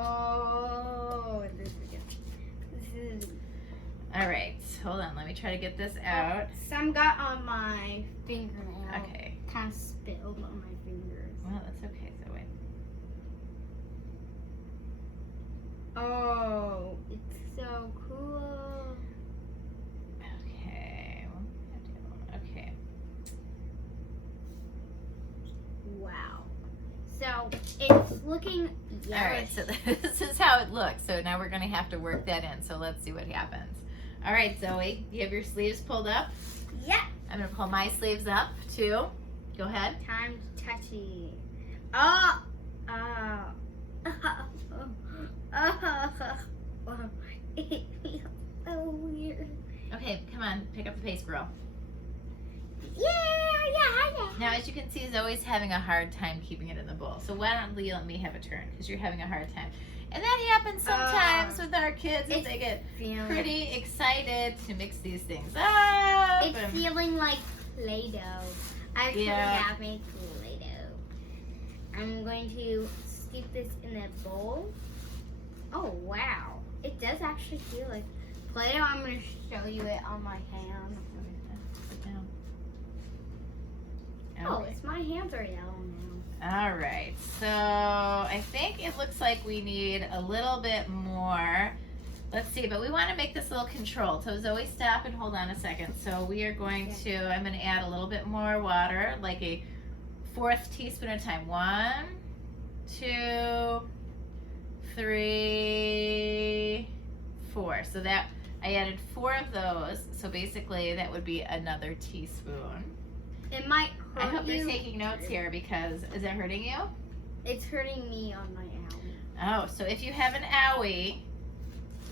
Oh, this is All right, hold on. Let me try to get this out. Some got on my fingernail. Okay. Kind of spilled on my fingers. Well, that's okay, Zoe. Oh, it's so cool. Okay. Okay. Wow. So it's looking yellow. All right, so this is how it looks. So now we're going to have to work that in. So let's see what happens. All right, Zoe, you have your sleeves pulled up? Yeah. I'm going to pull my sleeves up too. Go ahead. Time to touchy. Oh. It feels so weird. Okay, come on, pick up the pace, girl. Yeah. Now, as you can see, Zoe's having a hard time keeping it in the bowl. So why don't you let me have a turn? Because you're having a hard time. And that happens sometimes with our kids if they get pretty excited to mix these things up. It's feeling like Play-Doh. I actually have made Play-Doh. I'm going to scoop this in a bowl. Oh, wow. It does actually feel like Play-Doh. I'm going to show you it on my hand. Oh, it's my hands are yellow now. All right, so I think it looks like we need a little bit more. Let's see, but we want to make this a little controlled. So Zoe, stop and hold on a second. So we are going to, I'm going to add a little bit more water, like a 1/4 teaspoon at a time. 1, 2, 3, 4. So that, I added 4 of those. So basically that would be another teaspoon. It might hurt I hope you. you're taking notes here because, is it hurting you? It's hurting me on my owie. Oh, so if you have an owie,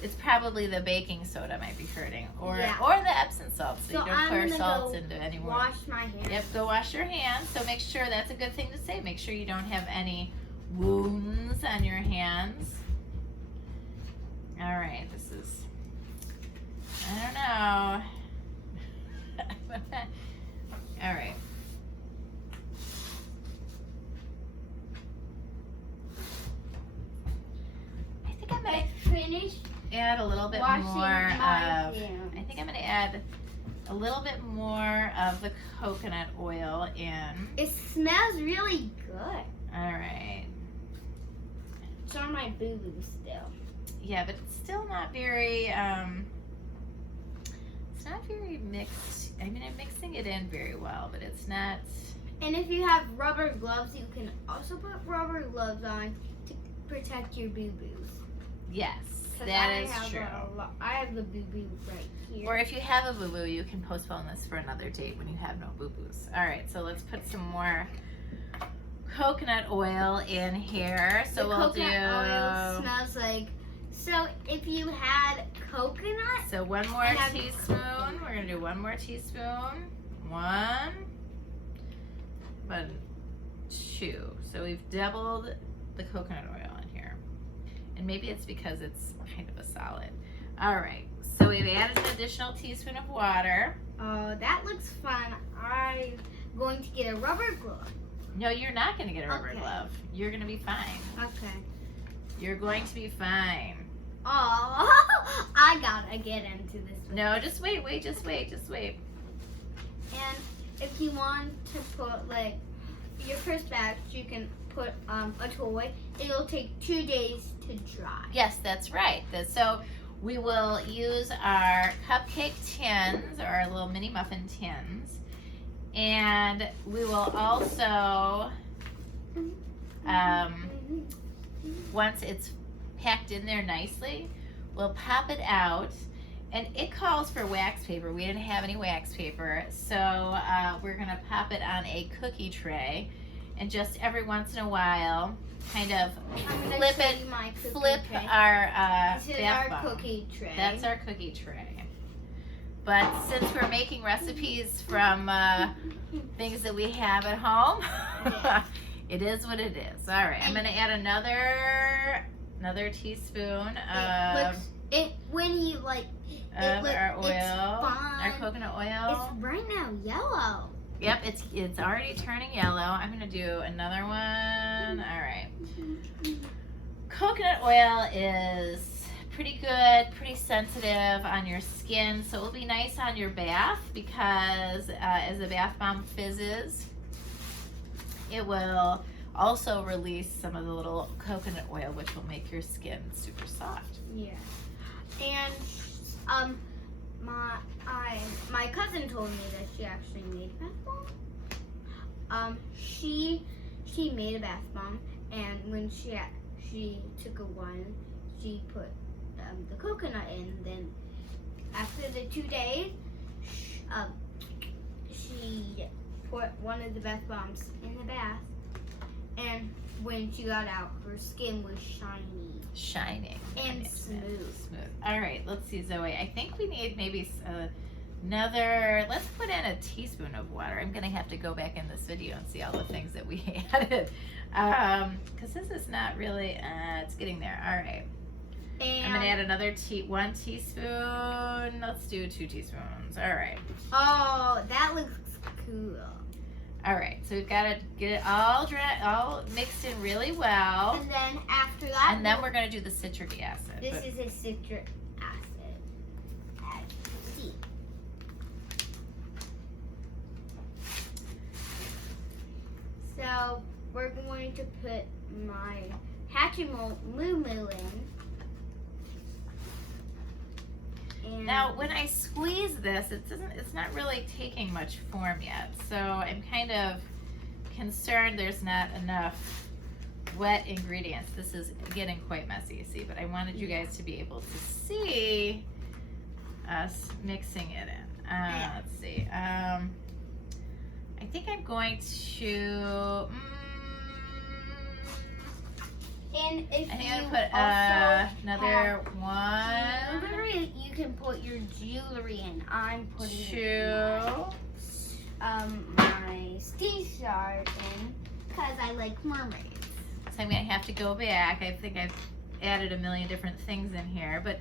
it's probably the baking soda might be hurting, or the Epsom salt. So you don't pour salts into anymore. Wash my hands. Yep, go wash your hands. So make sure, that's a good thing to say. Make sure you don't have any wounds on your hands. All right, this is, I don't know. All right. I think I'm gonna add a little bit more of, I think I'm gonna add a little bit more of the coconut oil in. It smells really good. All right. It's on my boo-boo still. Yeah, but it's still not very, it's not very mixed. I mean, I'm mixing it in very well, but it's not. And if you have rubber gloves, you can also put rubber gloves on to protect your boo-boos. Yes, that is true. I have the boo-boo right here. Or if you have a boo-boo, you can postpone this for another date when you have no boo-boos. All right, so let's put some more coconut oil in here. So the we'll coconut oil smells like. So if you had coconut. So one more teaspoon. We're gonna do 1 more teaspoon. 1, but 2. So we've doubled the coconut oil in here. And maybe it's because it's kind of a solid. All right, so we've added an additional teaspoon of water. Oh, that looks fun. I'm going to get a rubber glove. No, you're not gonna get a rubber glove. You're gonna be fine. Okay. You're going to be fine. Oh, I gotta get into this. No, just wait. And if you want to put like your first batch, you can put a toy. It'll take 2 days to dry. Yes, that's right. So we will use our cupcake tins, or our little mini muffin tins, and we will also, once it's packed in there nicely, we'll pop it out. And it calls for wax paper. We didn't have any wax paper, so we're gonna pop it on a cookie tray, and just every once in a while, kind of flip it, our this is our cookie tray. That's our cookie tray. But since we're making recipes from things that we have at home, it is what it is. All right, I'm gonna add another teaspoon of our oil, our coconut oil. It's right now yellow. Yep, it's already turning yellow. I'm gonna do another one. All right. coconut oil is pretty good, pretty sensitive on your skin, so it will be nice on your bath because as the bath bomb fizzes, it will also release some of the little coconut oil, which will make your skin super soft. Yeah. And my cousin told me that she actually made a bath bomb. She made a bath bomb, and when she took a one, she put the coconut in. Then after the 2 days, she put one of the bath bombs in the bath, and when she got out, her skin was shining and smooth. All right, let's see, Zoe. I think we need maybe another, let's put in a teaspoon of water. I'm gonna have to go back in this video and see all the things that we added. Because this is not really, it's getting there. All right. And I'm gonna add another 1 teaspoon. Let's do 2 teaspoons. All right. Oh, that looks cool. All right, so we've got to get it all mixed in really well. And then after that, And then we're gonna do the citric acid. this is a citric acid. As you see. So we're going to put my Hatchimal Moo Moo in. And Now, when I squeeze this, it's not really taking much form yet. So I'm kind of concerned there's not enough wet ingredients. This is getting quite messy, you see, but I wanted you guys to be able to see us mixing it in. Let's see. I think I'm going to, and if I think you I'm gonna put also another have 1, jewelry, you can put your jewelry in. I'm putting 2. my steam shard in because I like mermaids. So I'm gonna have to go back. I think I've added a million different things in here, but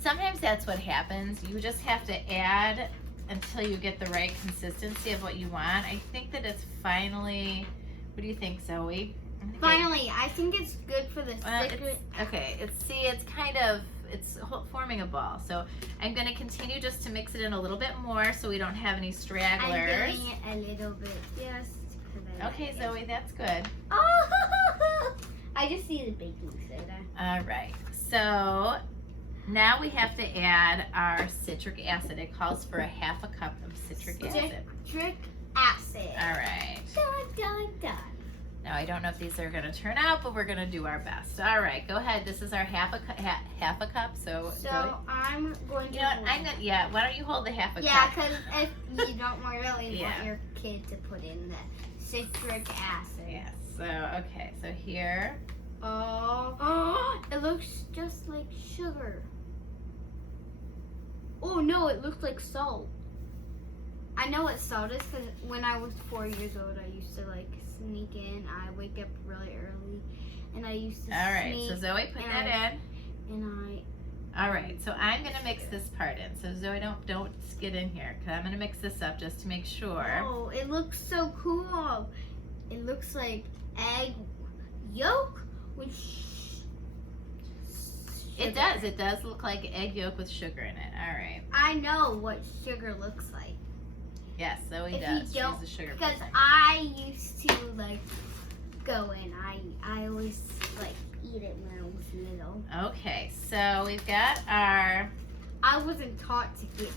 sometimes that's what happens. You just have to add until you get the right consistency of what you want. I think that it's finally, what do you think, Zoe? Finally, I think it's good for the secret. It's kind of, it's forming a ball. So I'm gonna continue just to mix it in a little bit more so we don't have any stragglers. I'm doing it a little bit, yes. Okay, Zoe, that's good. Oh, I just see the baking soda. All right, so now we have to add our citric acid. It calls for a 1/2 cup of citric acid. Citric acid. All right. Dun, dun, dun. Now I don't know if these are gonna turn out, but we're gonna do our best. All right, go ahead. This is our 1/2 cup. So Zoe, I'm going to. you know what? Yeah. Why don't you hold the 1/2 Yeah, cup? because if you don't really Yeah. want your kid to put in the citric acid. Yes. So okay. So here. Oh, it looks just like sugar. Oh no, it looks like salt. I know what salt is because when I was 4 years old, I used to like sneak in. I wake up really early, and I used to. All right. sneak So Zoe, put that in. And All right. So I'm gonna mix this part in. So Zoe, don't get in here because I'm gonna mix this up just to make sure. Oh, it looks so cool. It looks like egg yolk with It does. It does look like egg yolk with sugar in it. All right. I know what sugar looks like. Yes, Zoe If does. you don't, She's a sugar because person. I used to like go in. I always like eat it when I was little. Okay, so we've got our. I wasn't taught to get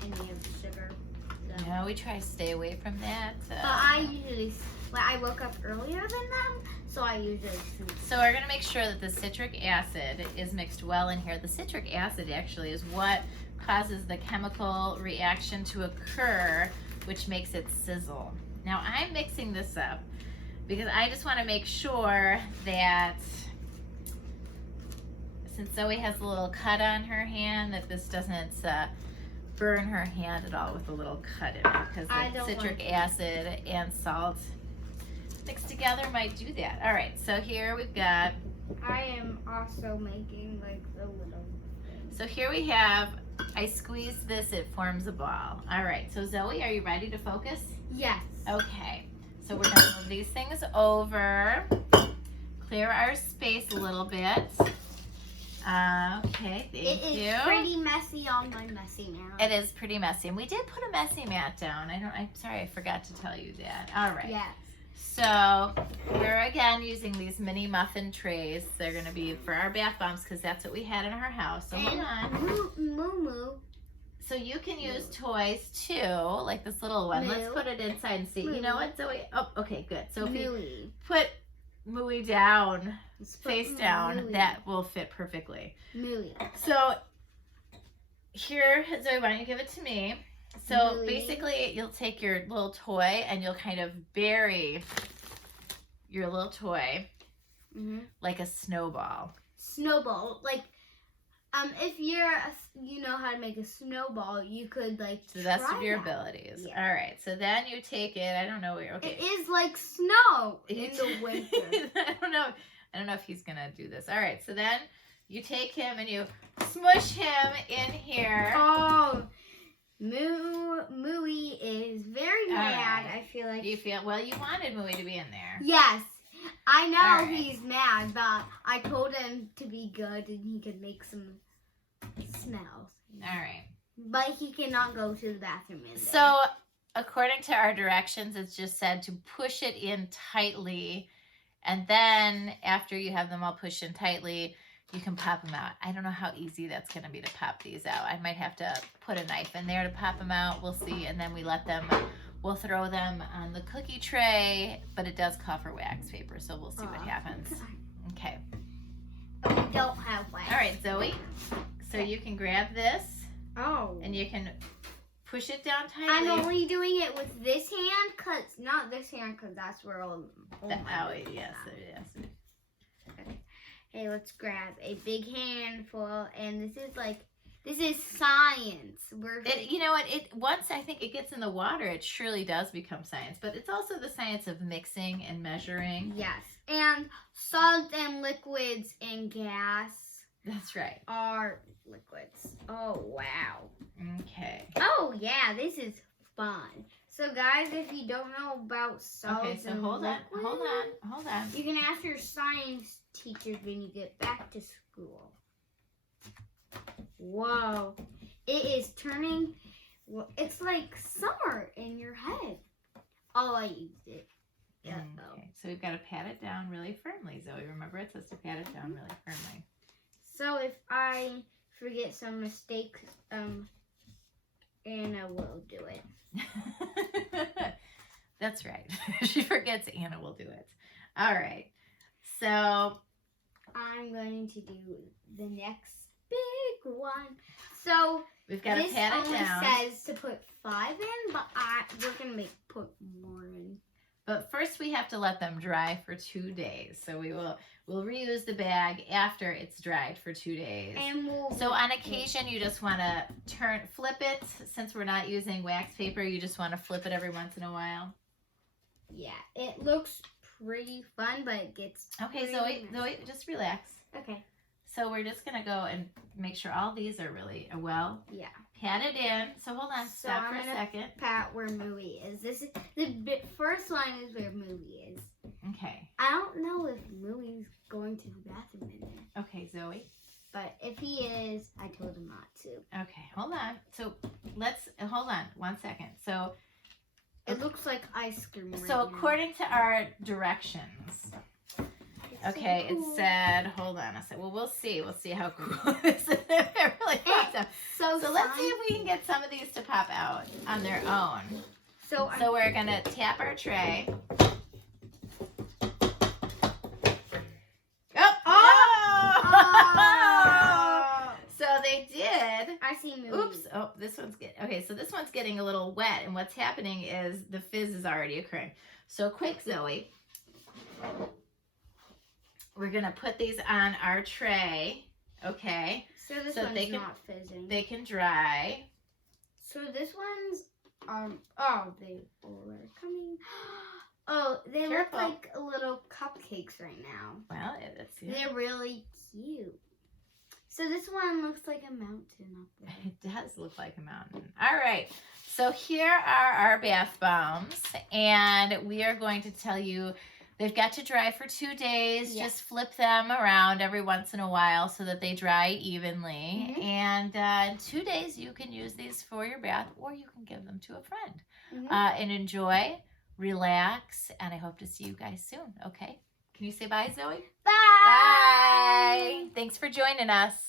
any of the sugar. So. No, we try to stay away from that. But I usually, I woke up earlier than them, so I usually sleep. So we're gonna make sure that the citric acid is mixed well in here. The citric acid actually is what causes the chemical reaction to occur, which makes it sizzle. Now I'm mixing this up because I just want to make sure that since Zoe has a little cut on her hand, that this doesn't burn her hand at all with a little cut in it, because the citric acid and salt mixed together might do that. All right, so here we've got. I am also making like the little. So here we have. I squeeze this, it forms a ball. All right, so Zoe, are you ready to focus? Yes. Okay, so we're gonna move these things over. clear our space a little bit. Okay, thank you. It is pretty messy on my messy mat. It is pretty messy. And we did put a messy mat down. I'm sorry, I forgot to tell you that. All right. Yes. So we're again using these mini muffin trays. They're going to be for our bath bombs because that's what we had in our house. So hold on. Moo. So you can use toys too, like this little one. Moo. Let's put it inside and see. Moo. You know what, Zoe? Oh, okay, good. So if you Mooey. put Mooey down, Let's put face down, Mooey. that will fit perfectly. Mooey. So here, Zoe, why don't you give it to me? So Mooey. basically, you'll take your little toy and you'll kind of bury your little toy like a snowball. Snowball, like if you know how to make a snowball, you could like To the best try of your that. abilities. Yeah. All right. So then you take it. I don't know where. Okay. It is like snow in You the winter. I don't know. I don't know if he's gonna do this. All right. So then you take him and you smush him in here. Oh, Mooey is very mad. right. I feel like. You feel well. You wanted Mooey to be in there. Yes, I know All right. he's mad, but I told him to be good and he could make some smells. All right. But he cannot go to the bathroom in there. So according to our directions, it's just said to push it in tightly, and then after you have them all pushed in tightly, you can pop them out. I don't know how easy that's going to be to pop these out. I might have to put a knife in there to pop them out. We'll see. And then we'll throw them on the cookie tray, but it does call for wax paper, so we'll see what happens. Okay. We don't have wax. All right, Zoe. So you can grab this Oh. and you can push it down I'm tightly. only doing it with this hand, not this hand, because that's where all my weight is Yes, at. yes. Hey, let's grab a big handful, and this is science. You know what? Once I think it gets in the water, it surely does become science. But it's also the science of mixing and measuring. Yes, and salt and liquids and gas That's right. are liquids. Oh wow. Okay. Oh yeah, this is fun. So guys, if you don't know about salt Okay, so and hold on. liquids, you can ask your science teachers when you get back to school. Whoa. It is turning, it's like summer in your head. Oh, I used it. Yeah. Okay, so we've got to pat it down really firmly, Zoe. Remember, it says to pat it down really firmly. So if I forget some mistakes, Anna will do it. That's right. If she forgets, Anna will do it. All right. So I'm going to do the next big one. So we've got to this pat it only down. says to put 5 in, but we're gonna put more in. But first we have to let them dry for 2 days. So we'll reuse the bag after it's dried for 2 days. And So on occasion you just want to flip it. Since we're not using wax paper, you just want to flip it every once in a while. yeah, it looks pretty fun, but it gets Okay, pretty Zoe, just relax. Okay. So we're just gonna go and make sure all these are really well Yeah. patted in. So hold on, So stop I'm for a gonna second. pat where Mooey is. This is first line is where Mooey is. Okay. I don't know if Mooey's going to the bathroom in there, Okay, Zoe. but if he is, I told him not to. Okay, hold on. So hold on 1 second. So It looks like ice cream. Right So now. according to our directions, okay, so cool. it said, hold on a second. Well, we'll see. We'll see how cool this is. It really pops out. So let's see if we can get some of these to pop out on their own. So So we're going to tap our tray. Oh! So they did. I see Mooey. Oops. Oh, this one's getting, okay, so this one's getting a little wet, and what's happening is the fizz is already occurring. So quick, Zoe. We're going to put these on our tray, okay? So this so one's they can- not fizzing. They can dry. So this one's oh they were coming. Oh, they Careful. look like little cupcakes right now. Well, it's, They're really cute. So this one looks like a mountain up there. it does look like a mountain. All right. So here are our bath bombs, and we are going to tell you They've got to dry for 2 days. Yeah. Just flip them around every once in a while so that they dry evenly. Mhm. And in 2 days, you can use these for your bath, or you can give them to a friend. Mhm. And enjoy, relax, and I hope to see you guys soon, okay? Can you say bye, Zoe? Bye! Bye! Thanks for joining us.